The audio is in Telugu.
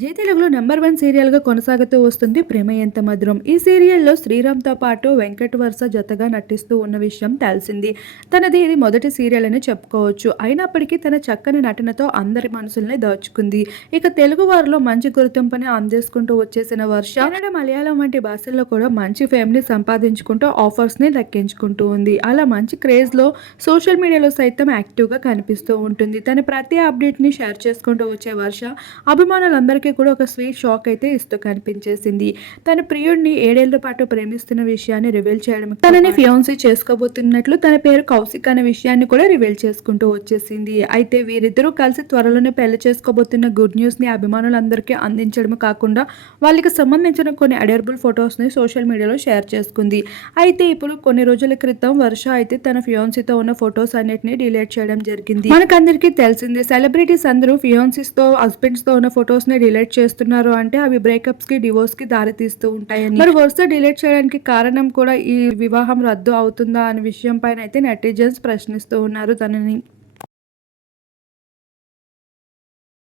జీ తెలుగులో నెంబర్ వన్ సీరియల్గా కొనసాగుతూ వస్తుంది ప్రేమ ఎంత మధురం. ఈ సీరియల్లో శ్రీరామ్తో పాటు వెంకట్ వరుస జతగా నటిస్తూ ఉన్న విషయం తెలిసింది. తనది ఇది మొదటి సీరియల్ అని చెప్పుకోవచ్చు. అయినప్పటికీ తన చక్కని నటనతో అందరి మనసుల్ని దోచుకుంది. ఇక తెలుగు వారిలో మంచి గుర్తింపుని అందేసుకుంటూ వచ్చేసిన వర్ష కన్నడ మలయాళం వంటి భాషల్లో కూడా మంచి ఫేమ్ని సంపాదించుకుంటూ ఆఫర్స్ని దక్కించుకుంటూ ఉంది. అలా మంచి క్రేజ్లో సోషల్ మీడియాలో సైతం యాక్టివ్గా కనిపిస్తూ ఉంటుంది. తన ప్రతి అప్డేట్ని షేర్ చేసుకుంటూ వచ్చే వర్ష అభిమానులందరికీ కూడా ఒక స్వీట్ షాక్ అయితే ఇస్తూ కనిపించేసింది. తన ప్రియుడిని ఏడేళ్ళ పాటు ప్రేమిస్తున్న విషయాన్ని రివీల్ చేయడం తనని ఫియాన్సీ చేసుకోబోతున్నట్లు తన పేరు కౌశిక్ అనే విషయాన్ని కూడా రివీల్ చేసుకుంటూ వచ్చేసింది. అయితే వీరిద్దరూ కలిసి త్వరలోనే పెళ్ళి చేసుకోబోతున్న గుడ్ న్యూస్ని అభిమానులందరికీ అందించడం కాకుండా వాళ్ళకి సంబంధించిన కొన్ని అడర్బుల్ ఫొటోస్ని సోషల్ మీడియాలో షేర్ చేసుకుంది. అయితే ఇప్పుడు కొన్ని రోజుల క్రితం వర్ష అయితే తన ఫియాన్సీతో ఉన్న ఫొటోస్ అన్నిటిని డిలీట్ చేయడం జరిగింది. మనకందరికీ తెలిసింది సెలబ్రిటీస్ అందరూ ఫియాన్సీస్తో హస్బెండ్స్తో ఉన్న ఫొటోస్ని డిలీట్ చేస్తున్నారు అంటే అవి బ్రేకప్స్కి డివోర్స్కి దారి తీస్తూ ఉంటాయని. మరి వరుస డిలీట్ చేయడానికి కారణం కూడా ఈ వివాహం రద్దు అవుతుందా అనే విషయం పైన అయితే నెటిజన్స్ ప్రశ్నిస్తూ ఉన్నారు తనని.